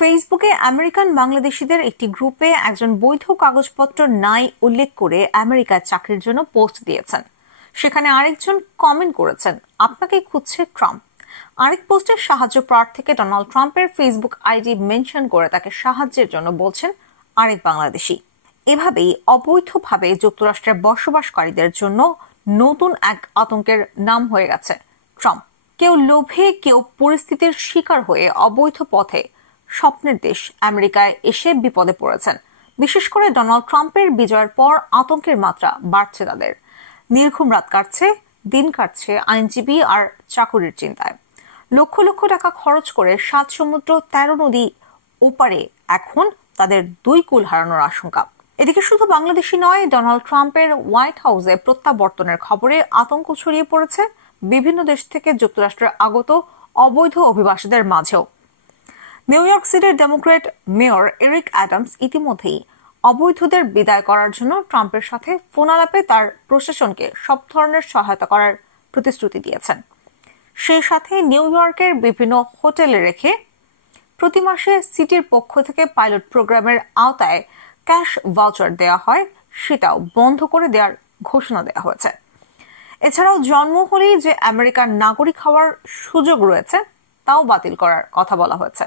ফেসবুকে আমেরিকান বাংলাদেশিদের একটি গ্রুপে একজন বৈধ কাগজপত্র নাই উল্লেখ করে আমেরিকায় চাকরির জন্য পোস্ট দিয়েছেন। সেখানে আরেকজন কমেন্ট করেছেন, আপনাকে খুঁজছে ট্রাম্প। আরেক পোস্টে সাহায্য প্রার্থীকে ডোনাল্ড ট্রাম্পের ফেসবুক আইডি মেনশন করে তাকে সাহায্যের জন্য বলছেন আরেক বাংলাদেশি। এভাবেই অবৈধভাবে যুক্তরাষ্ট্রে বসবাসকারীদের জন্য নতুন এক আতঙ্কের নাম হয়ে গেছে ট্রাম্প। কেউ লোভে, কেউ পরিস্থিতির শিকার হয়ে অবৈধ পথে স্বপ্নের দেশ আমেরিকায় এসে বিপদে পড়েছেন। বিশেষ করে ডোনাল্ড ট্রাম্পের বিজয়ের পর আতঙ্কের মাত্রা বাড়ছে তাদের। নির্ঘুম রাত কাটছে, দিন কাটছে আইনজীবী আর চাকুরির চিন্তায়। লক্ষ লক্ষ টাকা খরচ করে 7 সমুদ্র 13 নদী ওপারে এখন তাদের 2 কুল হারানোর আশঙ্কা। এদিকে শুধু বাংলাদেশি নয়, ডোনাল্ড ট্রাম্পের হোয়াইট হাউসে প্রত্যাবর্তনের খবরে আতঙ্ক ছড়িয়ে পড়েছে বিভিন্ন দেশ থেকে যুক্তরাষ্ট্রের আগত অবৈধ অভিবাসীদের মাঝেও। নিউ ইয়র্ক সিটির ডেমোক্র্যাট মেয়র এরিক অ্যাডামস ইতিমধ্যেই অবৈধদের বিদায় করার জন্য ট্রাম্পের সাথে ফোনালাপে তার প্রশাসনকে সব ধরনের সহায়তা করার প্রতিশ্রুতি দিয়েছেন। সেই সাথে নিউ ইয়র্কের বিভিন্ন হোটেলে রেখে প্রতি মাসে সিটির পক্ষ থেকে পাইলট প্রোগ্রামের আওতায় ক্যাশ ভাউচার দেওয়া হয়, সেটাও বন্ধ করে দেওয়ার ঘোষণা দেওয়া হয়েছে। এছাড়াও জন্ম হলেই যে আমেরিকার নাগরিক হওয়ার সুযোগ রয়েছে তাও বাতিল করার কথা বলা হয়েছে।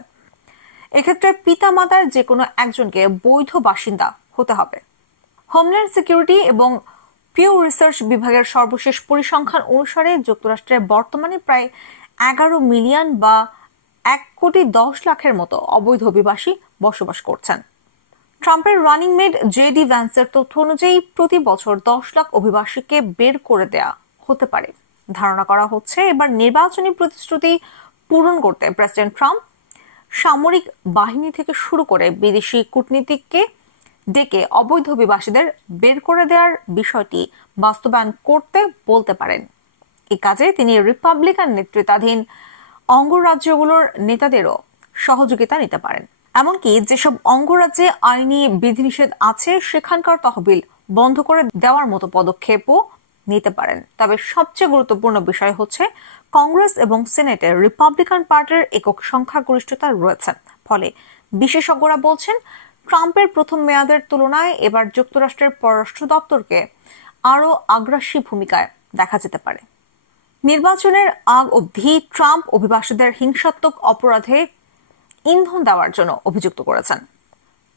এক্ষেত্রে পিতামাতার যে কোনো একজনকে বৈধ বাসিন্দা হতে হবে। হোমল্যান্ড সিকিউরিটি এবং পিউ রিসার্চ বিভাগের সর্বশেষ পরিসংখ্যান অনুসারে যুক্তরাষ্ট্রে বর্তমানে প্রায় 11 মিলিয়ন বা 1,10,00,000 মতো অবৈধ অভিবাসী বসবাস করছেন। ট্রাম্পের রানিং মেট জেডি ভ্যান্সের তথ্য অনুযায়ী প্রতি বছর 10 লাখ অভিবাসীকে বের করে দেয়া হতে পারে। ধারণা করা হচ্ছে এবার নির্বাচনী প্রতিশ্রুতি পূরণ করতে প্রেসিডেন্ট ট্রাম্প সামরিক বাহিনী থেকে শুরু করে বিদেশি কূটনীতিককে ডেকে অবৈধ অভিবাসীদের বের করে দেওয়ার বিষয়টি বাস্তবায়ন করতে বলতে পারেন। এই কাজে তিনি রিপাবলিকান নেতৃত্বাধীন অঙ্গরাজ্যগুলোর নেতাদেরও সহযোগিতা নিতে পারেন। এমনকি যেসব অঙ্গরাজ্যে আইনি বিধিনিষেধ আছে সেখানকার তহবিল বন্ধ করে দেওয়ার মতো পদক্ষেপও নিতে পারেন। তবে সবচেয়ে গুরুত্বপূর্ণ বিষয় হচ্ছে কংগ্রেস এবং সিনেটে রিপাবলিকান পার্টির একক সংখ্যাগরিষ্ঠতা রয়েছে। ফলে বিশেষজ্ঞরা বলছেন ট্রাম্পের প্রথম মেয়াদের তুলনায় এবার যুক্তরাষ্ট্রের পররাষ্ট্র দপ্তরকে আরও আগ্রাসী ভূমিকায় দেখা যেতে পারে। নির্বাচনের আগ অবধি ট্রাম্প অভিবাসীদের হিংসাত্মক অপরাধে ইন্ধন দেওয়ার জন্য অভিযুক্ত করেছেন।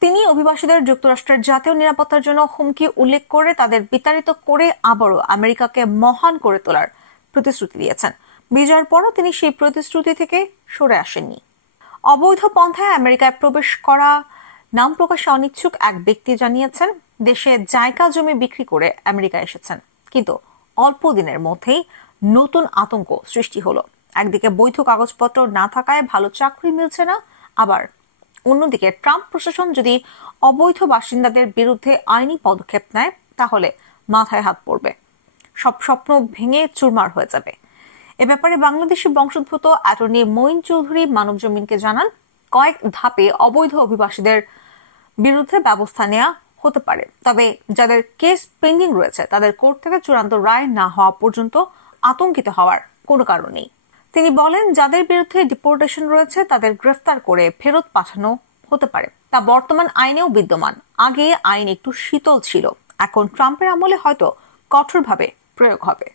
তিনি অভিবাসীদের যুক্তরাষ্ট্রের জাতীয় নিরাপত্তার জন্য হুমকি উল্লেখ করে তাদের বিতাড়িত করে আবারও আমেরিকাকে মহান করে তোলার প্রতিশ্রুতি দিয়েছেন। বিজয়ের পরও তিনি সেই প্রতিশ্রুতি থেকে সরে আসেননি। অবৈধ পন্থায় আমেরিকায় প্রবেশ করা নাম প্রকাশে অনিচ্ছুক এক ব্যক্তি জানিয়েছেন, দেশে জায়গা জমি বিক্রি করে আমেরিকা এসেছেন, কিন্তু অল্প দিনের মধ্যেই নতুন আতঙ্ক সৃষ্টি হলো। একদিকে বৈধ কাগজপত্র না থাকায় ভালো চাকরি মিলছে না, আবার অন্যদিকে ট্রাম্প প্রশাসন যদি অবৈধ বাসিন্দাদের বিরুদ্ধে আইনি পদক্ষেপ নেয় তাহলে মাথায় হাত পড়বে, সব স্বপ্ন ভেঙে চুরমার হয়ে যাবে। এ ব্যাপারে বাংলাদেশি বংশোদ্ভূত অ্যাটর্নি মঈন চৌধুরী মানবজমিনকে জানান, কয়েক ধাপে অবৈধ অভিবাসীদের বিরুদ্ধে ব্যবস্থা নেওয়া হতে পারে, তবে যাদের কেস পেন্ডিং রয়েছে তাদের কোর্ট থেকে চূড়ান্ত রায় না হওয়া পর্যন্ত আতঙ্কিত হওয়ার কোনো কারণ নেই। তিনি বলেন, যাদের বিরুদ্ধে ডিপোর্টেশন রয়েছে তাদের গ্রেফতার করে ফেরত পাঠানো হতে পারে, তা বর্তমান আইনেও বিদ্যমান। আগে আইন একটু শীতল ছিল, এখন ট্রাম্পের আমলে হয়তো কঠোরভাবে প্রয়োগ হবে।